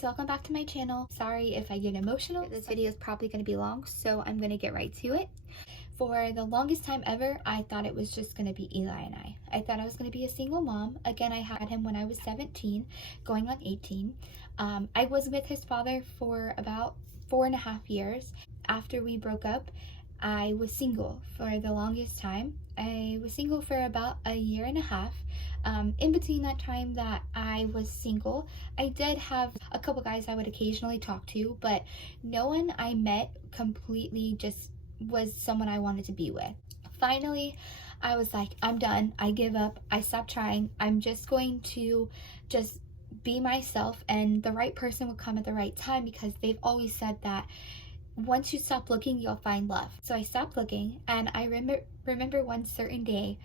guys, welcome back to my channel. Sorry if I get emotional. This video is probably going to be long, so I'm going to get right to it. For the longest time ever, I thought it was just going to be Eli and I. I thought I was going to be a single mom. Again, I had him when I was 17, going on 18. I was with his father for about 4.5 years. After we broke up, I was single for the longest time. I was single for about 1.5 years. In between that time that I was single, I did have a couple guys I would occasionally talk to, but no one I met completely just was someone I wanted to be with. Finally, I was like, I'm done. I give up. I stopped trying. I'm just going to just be myself, and the right person will come at the right time, because they've always said that once you stop looking, you'll find love. So I stopped looking, and I remember one certain day,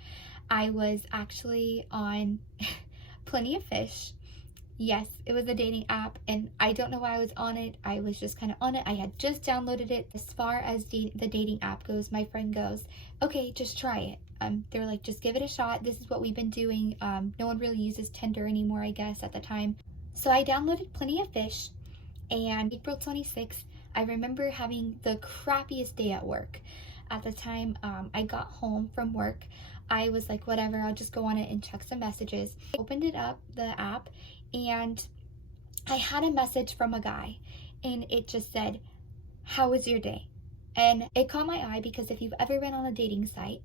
I was actually on Plenty of Fish. Yes, it was a dating app, and I don't know why I was on it. I was just kind of on it. I had just downloaded it. As far as the dating app goes, my friend goes, okay, just try it. They were like, just give it a shot. This is what we've been doing. No one really uses Tinder anymore, I guess, at the time. So I downloaded Plenty of Fish, and April 26th, I remember having the crappiest day at work. At the time, I got home from work. I was like, whatever, I'll just go on it and check some messages. I opened it up, the app, and I had a message from a guy, and it just said, how was your day? And it caught my eye, because if you've ever been on a dating site,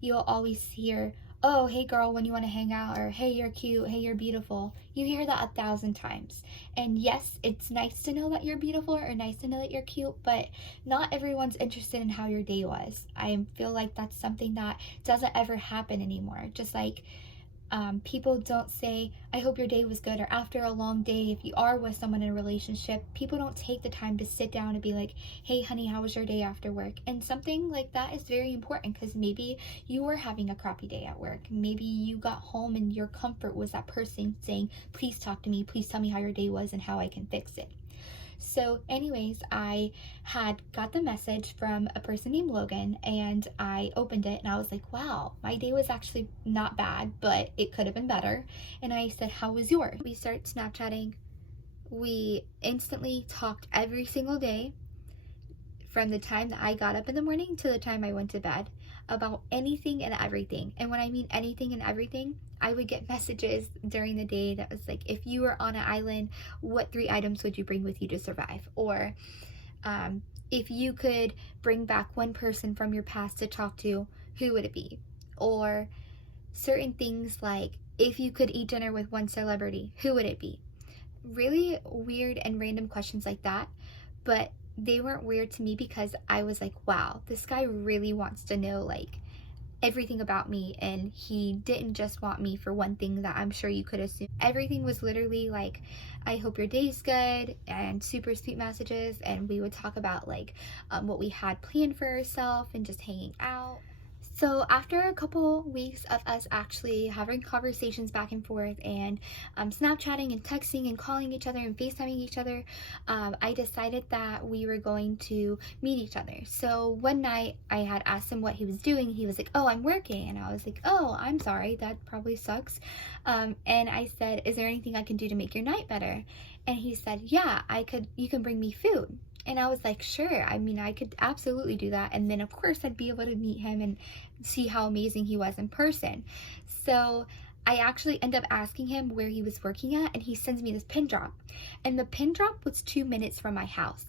you'll always hear, oh, hey girl, when you want to hang out, or hey, you're cute, hey, you're beautiful. You hear that 1,000 times. And yes, it's nice to know that you're beautiful, or nice to know that you're cute, but not everyone's interested in how your day was. I feel like that's something that doesn't ever happen anymore. Just like people don't say, I hope your day was good, or after a long day, if you are with someone in a relationship, people don't take the time to sit down and be like, hey honey, how was your day after work? And something like that is very important, because maybe you were having a crappy day at work. Maybe you got home and your comfort was that person saying, please talk to me, please tell me how your day was and how I can fix it. So anyways, I had got the message from a person named Logan, and I opened it, and I was like, wow, my day was actually not bad, but it could have been better. And I said, how was yours? We started Snapchatting. We instantly talked every single day, from the time that I got up in the morning to the time I went to bed, about anything and everything. And when I mean anything and everything, I would get messages during the day that was like, if you were on an island, what 3 items would you bring with you to survive? Or if you could bring back one person from your past to talk to, who would it be? Or certain things like, if you could eat dinner with one celebrity, who would it be? Really weird and random questions like that, but they weren't weird to me, because I was like, wow, this guy really wants to know like everything about me, and he didn't just want me for one thing that I'm sure you could assume. Everything was literally like, I hope your day's good, and super sweet messages, and we would talk about like what we had planned for ourselves and just hanging out. So after a couple weeks of us actually having conversations back and forth, and Snapchatting and texting and calling each other and FaceTiming each other, I decided that we were going to meet each other. So one night I had asked him what he was doing. He was like, oh, I'm working. And I was like, oh, I'm sorry, that probably sucks. And I said, is there anything I can do to make your night better? And he said, yeah, you can bring me food. And I was like, sure, I mean, I could absolutely do that. And then of course I'd be able to meet him and see how amazing he was in person. So I actually end up asking him where he was working at, and he sends me this pin drop. And the pin drop was 2 minutes from my house.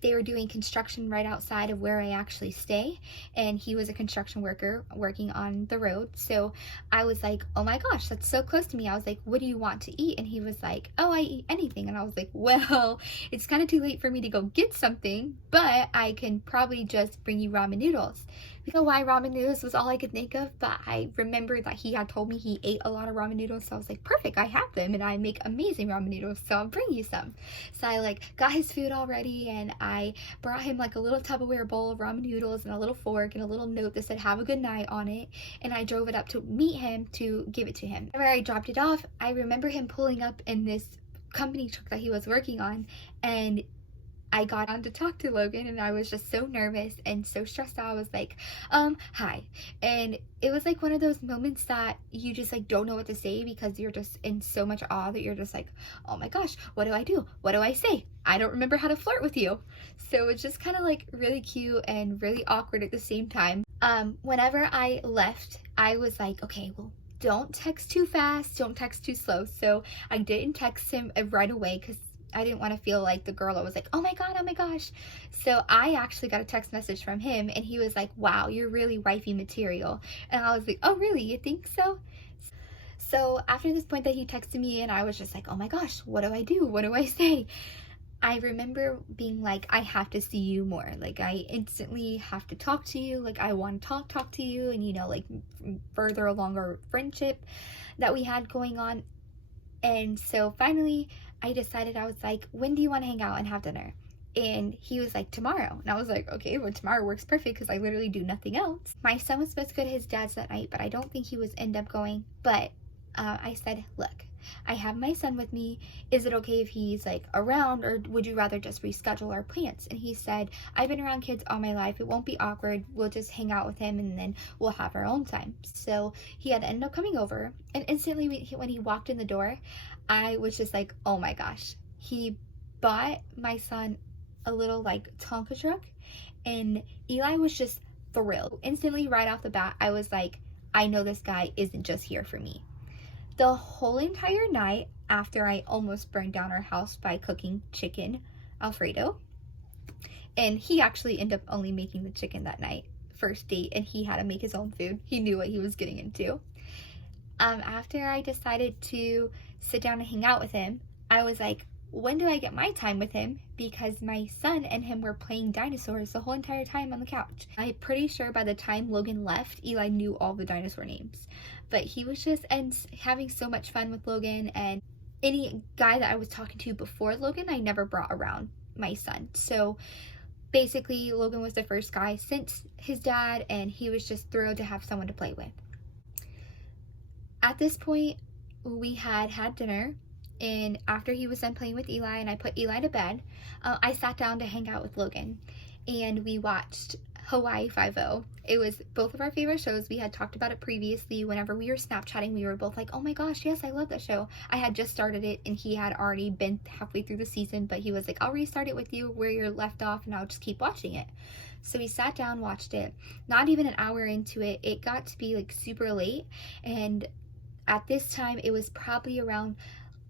They were doing construction right outside of where I actually stay, and he was a construction worker working on the road. So I was like, oh my gosh, that's so close to me. I was like, what do you want to eat? And he was like, oh, I eat anything. And I was like, well, it's kind of too late for me to go get something, but I can probably just bring you ramen noodles. I don't know why ramen noodles was all I could think of, but I remember that he had told me he ate a lot of ramen noodles, so I was like, perfect, I have them, and I make amazing ramen noodles, so I'll bring you some. So I like got his food already, and I brought him like a little Tupperware bowl of ramen noodles and a little fork and a little note that said have a good night on it, and I drove it up to meet him to give it to him. Whenever I dropped it off, I remember him pulling up in this company truck that he was working on, and I got on to talk to Logan, and I was just so nervous and so stressed out. I was like, hi. And it was like one of those moments that you just like don't know what to say because you're just in so much awe that you're just like, oh my gosh, what do I do? What do I say? I don't remember how to flirt with you. So it's just kind of like really cute and really awkward at the same time. Whenever I left, I was like, okay, well, don't text too fast, don't text too slow. So I didn't text him right away because I didn't want to feel like the girl that was like, oh my god, oh my gosh. So I actually got a text message from him, and he was like, wow, you're really wifey material. And I was like, oh really, you think so? So after this point that he texted me, and I was just like, oh my gosh, what do I do? What do I say? I remember being like, I have to see you more. Like, I instantly have to talk to you. Like, I want to talk to you, and, you know, like, further along our friendship that we had going on. And so finally, I decided, I was like, when do you want to hang out and have dinner? And he was like, tomorrow. And I was like, okay, well, tomorrow works perfect because I literally do nothing else. My son was supposed to go to his dad's that night, but I don't think he was end up going. But I said, look, I have my son with me. Is it okay if he's like around, or would you rather just reschedule our plans? And he said, I've been around kids all my life. It won't be awkward. We'll just hang out with him, and then we'll have our own time. So he had ended up coming over, and instantly when he walked in the door, I was just like, oh my gosh. He bought my son a little like Tonka truck, and Eli was just thrilled. Instantly right off the bat, I was like, I know this guy isn't just here for me. The whole entire night, after I almost burned down our house by cooking chicken Alfredo, and he actually ended up only making the chicken that night, first date, and he had to make his own food. He knew what he was getting into. After I decided to sit down and hang out with him, I was like, when do I get my time with him? Because my son and him were playing dinosaurs the whole entire time on the couch. I'm pretty sure by the time Logan left, Eli knew all the dinosaur names. But he was just having so much fun with Logan, and any guy that I was talking to before Logan, I never brought around my son. So basically, Logan was the first guy since his dad, and he was just thrilled to have someone to play with. At this point, we had dinner, and after he was done playing with Eli and I put Eli to bed, I sat down to hang out with Logan, and we watched Hawaii Five-0. It was both of our favorite shows. We had talked about it previously. Whenever we were Snapchatting, we were both like, oh my gosh, yes, I love that show. I had just started it, and he had already been halfway through the season, but he was like, I'll restart it with you where you're left off, and I'll just keep watching it. So we sat down, watched it. Not even an hour into it, it got to be like super late, and at this time, it was probably around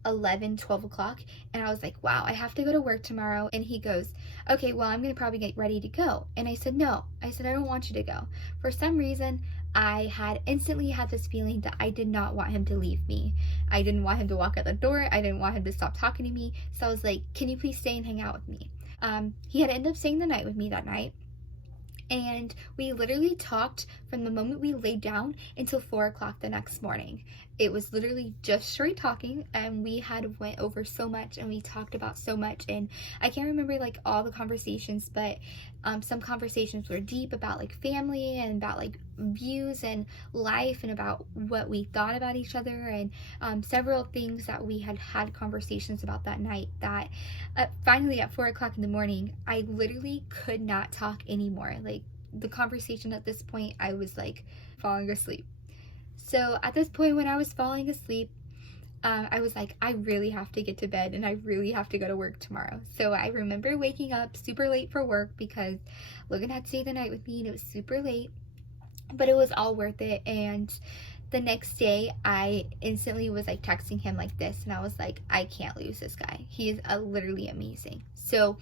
12 o'clock, and I was like, wow, I have to go to work tomorrow. And he goes, okay, well, I'm gonna probably get ready to go. And I said, no. I said, I don't want you to go. For some reason, I had instantly had this feeling that I did not want him to leave me. I didn't want him to walk out the door. I didn't want him to stop talking to me. So I was like, can you please stay and hang out with me? He had ended up staying the night with me that night, and we literally talked from the moment we laid down until 4 o'clock the next morning. It was literally just straight talking, and we had went over so much, and we talked about so much, and I can't remember like all the conversations, but some conversations were deep about like family and about like views and life and about what we thought about each other, and several things that we had conversations about that night that finally at 4 o'clock in the morning, I literally could not talk anymore. Like, the conversation at this point, I was like falling asleep. So at this point, when I was falling asleep, I was like, I really have to get to bed, and I really have to go to work tomorrow. So I remember waking up super late for work because Logan had stayed the night with me, and it was super late, but it was all worth it. And the next day, I instantly was like texting him like this, and I was like, I can't lose this guy. He is literally amazing. So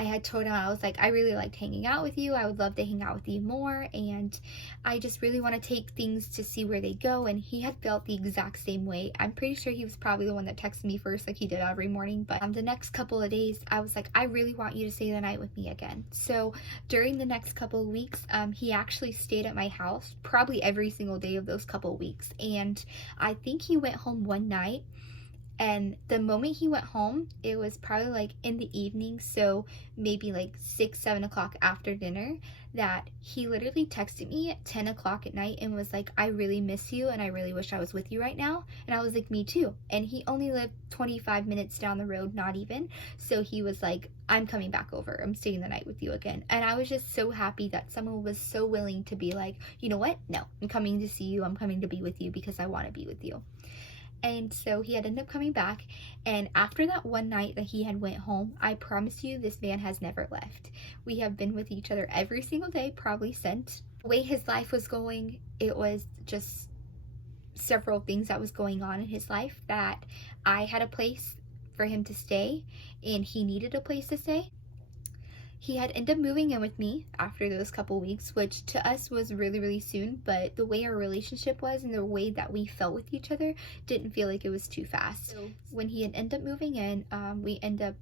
I had told him, I was like, I really liked hanging out with you. I would love to hang out with you more, and I just really want to take things to see where they go. And he had felt the exact same way. I'm pretty sure he was probably the one that texted me first, like he did every morning. But the next couple of days, I was like, I really want you to stay the night with me again. So during the next couple of weeks, he actually stayed at my house probably every single day of those couple of weeks. And I think he went home one night, And the moment he went home, it was probably like in the evening, so maybe like 6, 7 o'clock after dinner, that he literally texted me at 10 o'clock at night and was like, I really miss you and I really wish I was with you right now. And I was like, me too. And he only lived 25 minutes down the road, not even. So he was like, I'm coming back over. I'm staying the night with you again. And I was just so happy that someone was so willing to be like, you know what? No, I'm coming to see you. I'm coming to be with you because I want to be with you. And so he had ended up coming back, and after that one night that he had went home, I promise you this man has never left. We have been with each other every single day probably since. The way his life was going, it was just several things that was going on in his life, that I had a place for him to stay and he needed a place to stay. He had ended up moving in with me after those couple weeks, which to us was really, really soon, but the way our relationship was and the way that we felt with each other didn't feel like it was too fast. So when he had ended up moving in, we ended up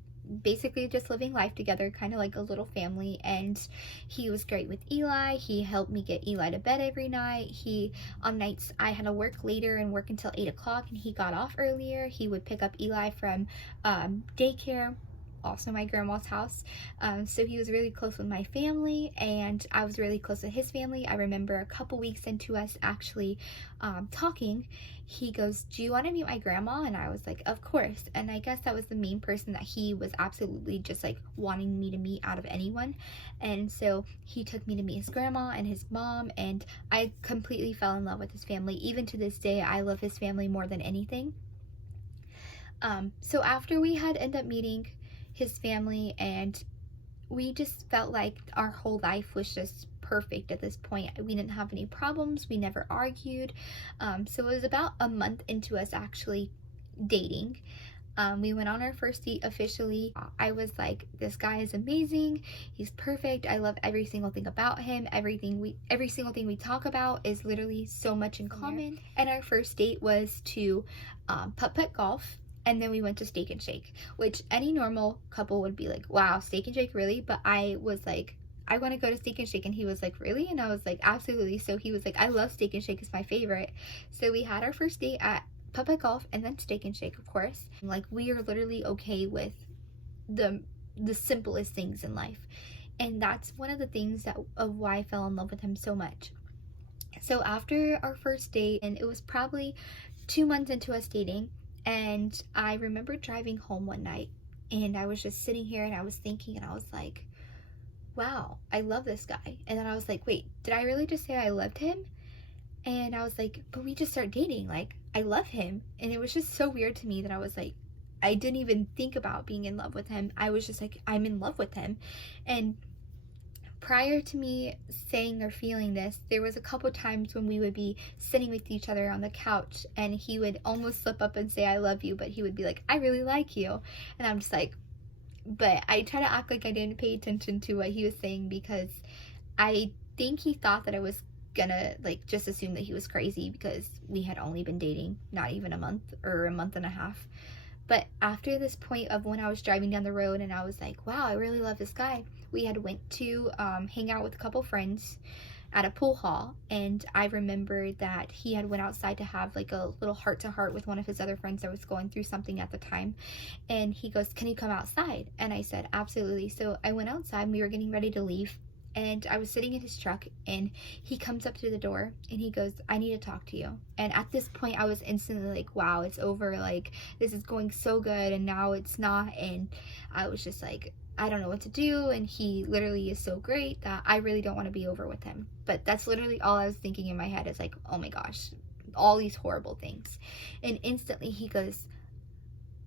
basically just living life together, kind of like a little family. And he was great with Eli. He helped me get Eli to bed every night. On nights I had to work later and work until 8 o'clock, and he got off earlier, he would pick up Eli from daycare, also my grandma's house. So he was really close with my family, and I was really close with his family. I remember a couple weeks into us actually talking, he goes, do you want to meet my grandma? And I was like, of course. And I guess that was the main person that he was absolutely just like wanting me to meet out of anyone. And so he took me to meet his grandma and his mom, and I completely fell in love with his family. Even to this day, I love his family more than anything. So after we had ended up meeting his family, and we just felt like our whole life was just perfect at this point. We didn't have any problems, we never argued. So it was about a month into us actually dating. We went on our first date officially. I was like, this guy is amazing, he's perfect, I love every single thing about him. Every single thing we talk about is literally so much in common. And our first date was to putt-putt golf. And then we went to Steak and Shake, which any normal couple would be like, wow, Steak and Shake, really? But I was like, I want to go to Steak and Shake. And he was like, really? And I was like, absolutely. So he was like, I love Steak and Shake, it's my favorite. So we had our first date at putt-putt golf and then Steak and Shake, of course. Like, we are literally okay with the simplest things in life. And that's one of the things of why I fell in love with him so much. So after our first date, and it was probably 2 months into us dating, and I remember driving home one night, and I was just sitting here and I was thinking, and I was like, wow, I love this guy. And then I was like, wait, did I really just say I loved him? And I was like, but we just started dating, like, I love him. And it was just so weird to me that I was like, I didn't even think about being in love with him. I was just like, I'm in love with him. And prior to me saying or feeling this, there was a couple times when we would be sitting with each other on the couch, and he would almost slip up and say I love you, but he would be like, I really like you. And I'm just like, but I try to act like I didn't pay attention to what he was saying, because I think he thought that I was gonna like just assume that he was crazy, because we had only been dating not even a month or a month and a half. But after this point of when I was driving down the road and I was like, wow, I really love this guy, we had went to hang out with a couple friends at a pool hall. And I remember that he had went outside to have like a little heart-to-heart with one of his other friends that was going through something at the time. And he goes, can you come outside? And I said, absolutely. So I went outside and we were getting ready to leave. And I was sitting in his truck, and he comes up to the door and he goes, I need to talk to you. And at this point I was instantly like, wow, it's over. Like, this is going so good, and now it's not. And I was just like, I don't know what to do. And he literally is so great that I really don't want to be over with him. But that's literally all I was thinking in my head, is like, oh my gosh, all these horrible things. And instantly he goes,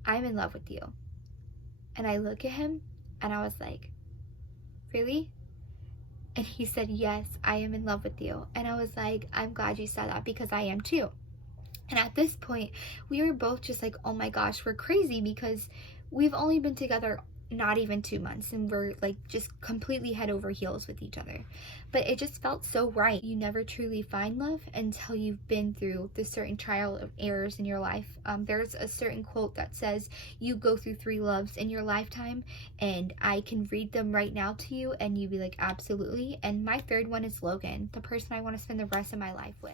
I'm in love with you. And I look at him and I was like, really? And he said, yes, I am in love with you. And I was like, I'm glad you said that, because I am too. And at this point, we were both just like, oh my gosh, we're crazy, because we've only been together not even 2 months, and we're like just completely head over heels with each other. But it just felt so right. You never truly find love until you've been through the certain trial of errors in your life. There's a certain quote that says you go through 3 loves in your lifetime, and I can read them right now to you and you'd be like, absolutely. And my third one is Logan, the person I want to spend the rest of my life with.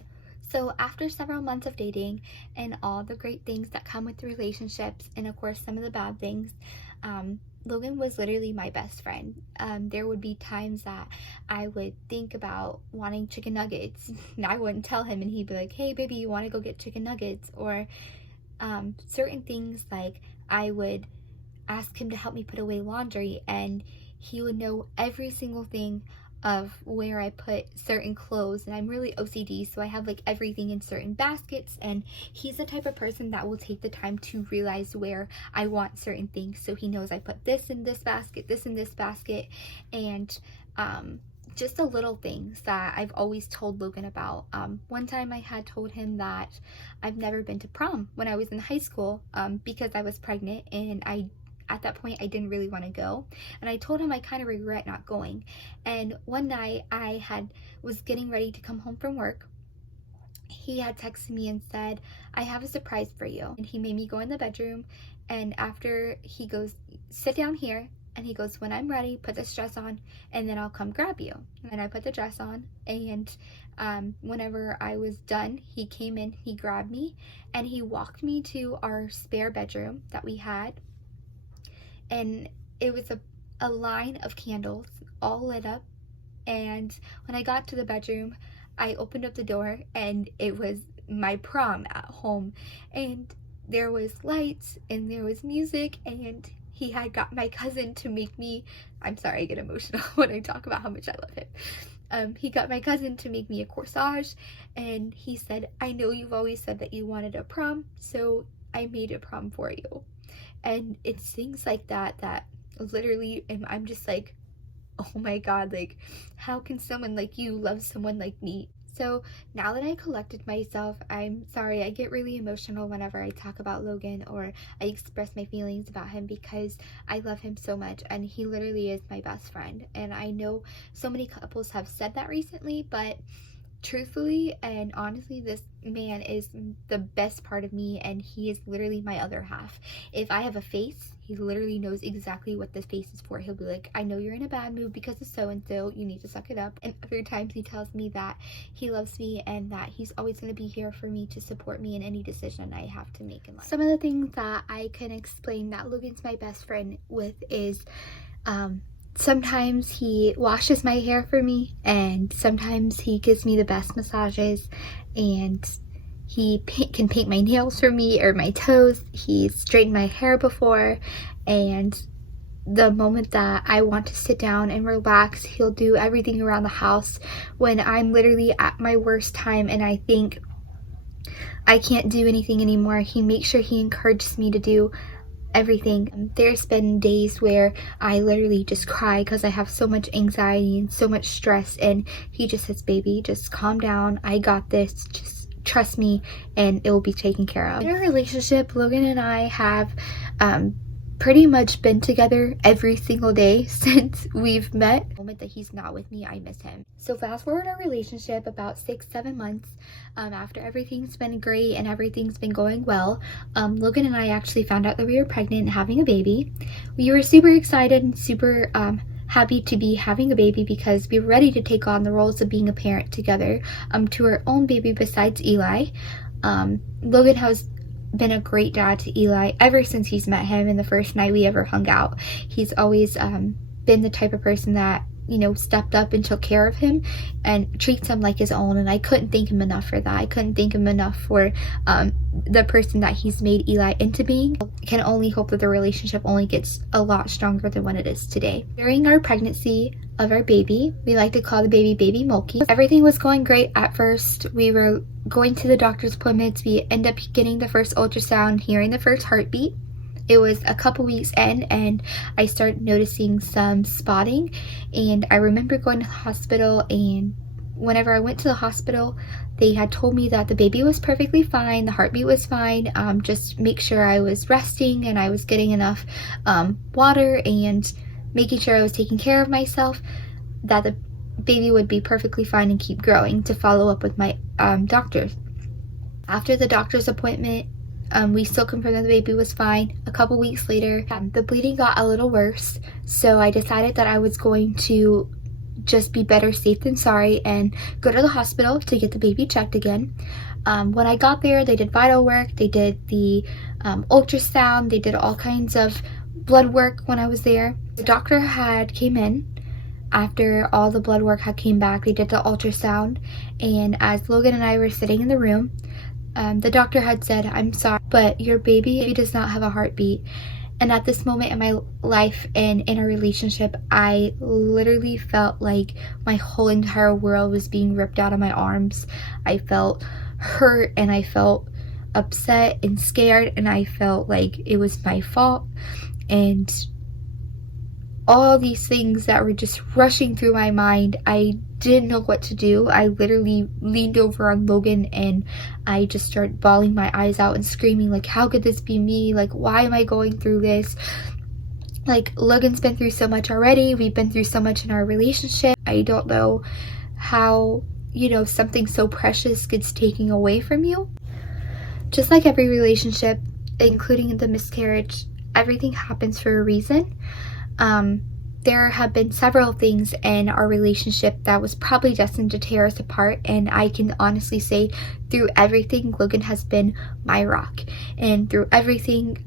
So after several months of dating and all the great things that come with relationships, and of course some of the bad things, Logan was literally my best friend. There would be times that I would think about wanting chicken nuggets and I wouldn't tell him, and he'd be like, hey baby, you want to go get chicken nuggets? Or certain things like I would ask him to help me put away laundry and he would know every single thing of where I put certain clothes. And I'm really OCD, so I have like everything in certain baskets, and he's the type of person that will take the time to realize where I want certain things, so he knows I put this in this basket, this in this basket. And just the little things that I've always told Logan about. One time I had told him that I've never been to prom when I was in high school because I was pregnant, and at that point I didn't really want to go, and I told him I kind of regret not going. And one night I was getting ready to come home from work. He had texted me and said, I have a surprise for you. And he made me go in the bedroom, and after he goes, sit down here, and he goes, when I'm ready, put this dress on and then I'll come grab you. And I put the dress on, and whenever I was done, he came in, he grabbed me, and he walked me to our spare bedroom that we had. And it was a line of candles all lit up. And when I got to the bedroom, I opened up the door, and it was my prom at home. And there was lights and there was music, and he had got my cousin to make me, I'm sorry, I get emotional when I talk about how much I love him. He got my cousin to make me a corsage, and he said, I know you've always said that you wanted a prom, so I made a prom for you. And it's things like that that literally, I'm just like, oh my god, like, how can someone like you love someone like me? So now that I collected myself, I'm sorry, I get really emotional whenever I talk about Logan or I express my feelings about him, because I love him so much and he literally is my best friend. And I know so many couples have said that recently, but truthfully and honestly, this man is the best part of me, and he is literally my other half. If I have a face, he literally knows exactly what this face is for. He'll be like, I know you're in a bad mood because of so-and-so, you need to suck it up. And other times he tells me that he loves me and that he's always going to be here for me to support me in any decision I have to make in life. Some of the things that I can explain that Logan's my best friend with is sometimes he washes my hair for me, and sometimes he gives me the best massages, and he can paint my nails for me or my toes. He's straightened my hair before, and the moment that I want to sit down and relax, he'll do everything around the house when I'm literally at my worst time and I think I can't do anything anymore. He makes sure he encourages me to do everything. There's been days where I literally just cry because I have so much anxiety and so much stress, and he just says, baby, just calm down, I got this, just trust me and it will be taken care of. In our relationship, Logan and I have pretty much been together every single day since we've met. The moment that he's not with me, I miss him. So fast forward our relationship about 6-7 months after everything's been great and everything's been going well. Logan and I actually found out that we were pregnant and having a baby. We were super excited and super happy to be having a baby because we were ready to take on the roles of being a parent together to our own baby besides Eli. Logan has been a great dad to Eli ever since he's met him, and the first night we ever hung out. He's always been the type of person that, you know, stepped up and took care of him and treats him like his own, and I couldn't thank him enough for that. I couldn't thank him enough for the person that he's made Eli into being. I can only hope that the relationship only gets a lot stronger than what it is today. During our pregnancy of our baby, we like to call the baby Mulkey. Everything was going great at first. We were going to the doctor's appointments. We end up getting the first ultrasound, hearing the first heartbeat. It was a couple weeks in and I started noticing some spotting, and I remember going to the hospital, and whenever I went to the hospital, they had told me that the baby was perfectly fine, the heartbeat was fine, just make sure I was resting and I was getting enough water and making sure I was taking care of myself, that the baby would be perfectly fine and keep growing, to follow up with my doctors. After the doctor's appointment, we still confirmed that the baby was fine. A couple weeks later, the bleeding got a little worse, so I decided that I was going to just be better safe than sorry and go to the hospital to get the baby checked again. When I got there, they did vital work, they did the ultrasound, they did all kinds of blood work when I was there. The doctor had came in after all the blood work had came back. They did the ultrasound, and as Logan and I were sitting in the room, the doctor had said, "I'm sorry, but your baby does not have a heartbeat." And at this moment in my life and in our relationship, I literally felt like my whole entire world was being ripped out of my arms. I felt hurt and I felt upset and scared, and I felt like it was my fault. And all these things that were just rushing through my mind, I didn't know what to do. I literally leaned over on Logan and I just started bawling my eyes out and screaming, like, how could this be me? Like, why am I going through this? Like, Logan's been through so much already. We've been through so much in our relationship. I don't know how, you know, something so precious gets taken away from you. Just like every relationship, including the miscarriage, everything happens for a reason. There have been several things in our relationship that was probably destined to tear us apart, and I can honestly say through everything, Logan has been my rock. And through everything,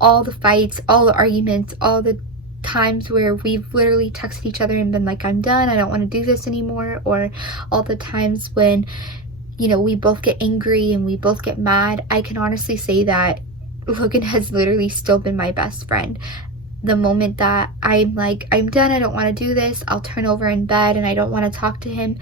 all the fights, all the arguments, all the times where we've literally texted each other and been like, I'm done, I don't want to do this anymore, or all the times when, you know, we both get angry and we both get mad, I can honestly say that Logan has literally still been my best friend. The moment that I'm like, I'm done, I don't want to do this, I'll turn over in bed and I don't want to talk to him,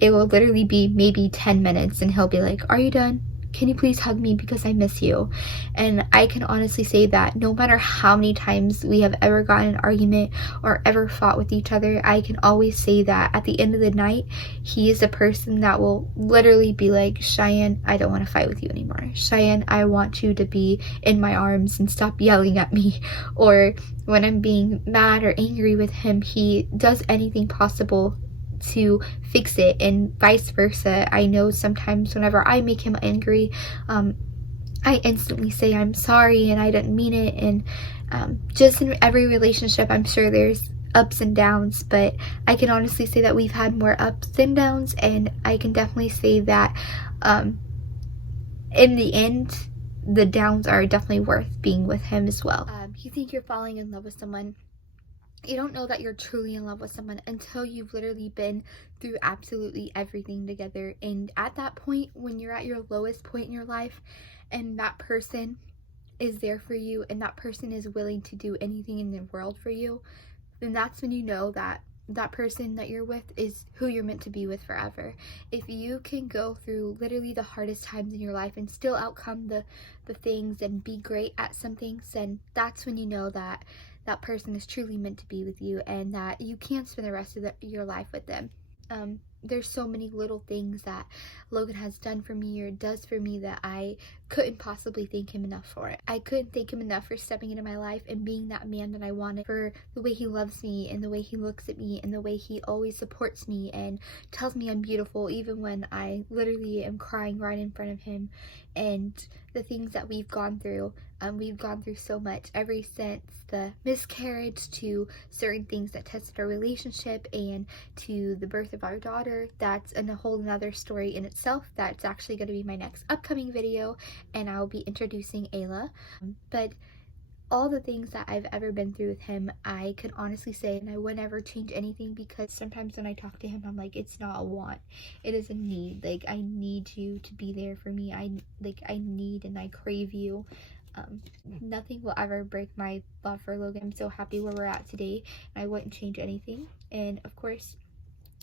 it will literally be maybe 10 minutes and he'll be like, are you done? Can you please hug me because I miss you? And I can honestly say that no matter how many times we have ever gotten an argument or ever fought with each other, I can always say that at the end of the night, he is a person that will literally be like, Cheyenne, I don't want to fight with you anymore. Cheyenne, I want you to be in my arms and stop yelling at me. Or when I'm being mad or angry with him, he does anything possible to fix it, and vice versa. I know sometimes whenever I make him angry, I instantly say I'm sorry and I didn't mean it. And just in every relationship, I'm sure there's ups and downs, but I can honestly say that we've had more ups than downs, and I can definitely say that in the end, the downs are definitely worth being with him as well. You think you're falling in love with someone, you don't know that you're truly in love with someone until you've literally been through absolutely everything together. And at that point, when you're at your lowest point in your life and that person is there for you and that person is willing to do anything in the world for you, then that's when you know that that person that you're with is who you're meant to be with forever. If you can go through literally the hardest times in your life and still outcome the things and be great at some things, then that's when you know that that person is truly meant to be with you and that you can spend the rest of your life with them. There's so many little things that Logan has done for me or does for me that I couldn't possibly thank him enough for it. I couldn't thank him enough for stepping into my life and being that man that I wanted, for the way he loves me and the way he looks at me and the way he always supports me and tells me I'm beautiful even when I literally am crying right in front of him. And the things that we've gone through so much, ever since the miscarriage to certain things that tested our relationship and to the birth of our daughter. That's a whole nother story in itself. That's actually going to be my next upcoming video, and I'll be introducing Ayla. But all the things that I've ever been through with him, I can honestly say, and I would never change anything, because sometimes when I talk to him, I'm like, it's not a want, it is a need. Like, I need you to be there for me. I need and I crave you. Nothing will ever break my love for Logan. I'm so happy where we're at today, and I wouldn't change anything. And of course,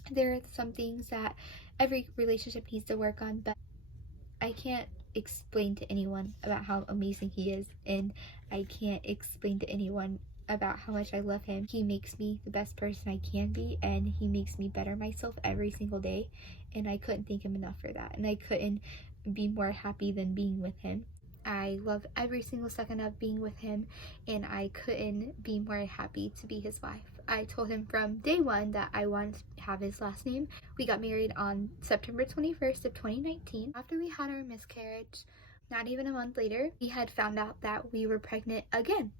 there are some things that every relationship needs to work on, but I can't explain to anyone about how amazing he is, and I can't explain to anyone about how much I love him. He makes me the best person I can be, and he makes me better myself every single day, and I couldn't thank him enough for that, and I couldn't be more happy than being with him. I love every single second of being with him, and I couldn't be more happy to be his wife. I told him from day one that I wanted to have his last name. We got married on September 21st of 2019. After we had our miscarriage, not even a month later, we had found out that we were pregnant again.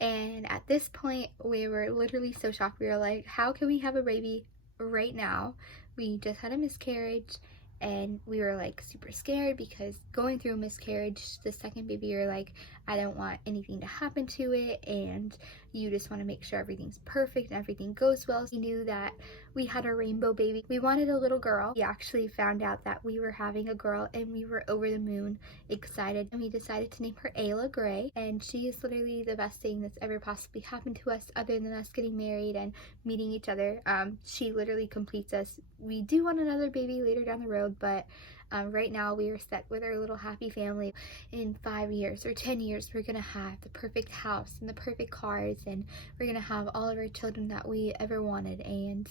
And at this point, we were literally so shocked. We were like, how can we have a baby right now? We just had a miscarriage, and we were like super scared because going through a miscarriage, the second baby, you're like, I don't want anything to happen to it, and you just want to make sure everything's perfect and everything goes well. We knew that we had a rainbow baby. We wanted a little girl. We actually found out that we were having a girl, and we were over the moon excited, and we decided to name her Ayla Gray, and she is literally the best thing that's ever possibly happened to us other than us getting married and meeting each other. She literally completes us. We do want another baby later down the road, but right now we are set with our little happy family. In 5 years or 10 years, we're gonna have the perfect house and the perfect cars, and we're gonna have all of our children that we ever wanted, and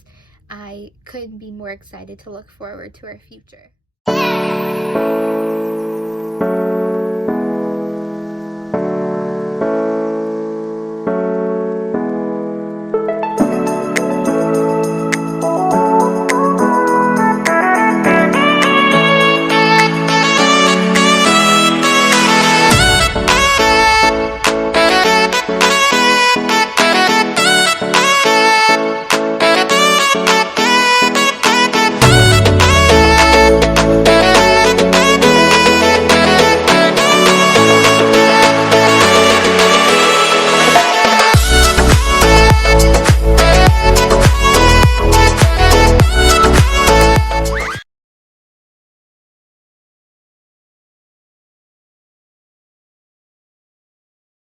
I couldn't be more excited to look forward to our future.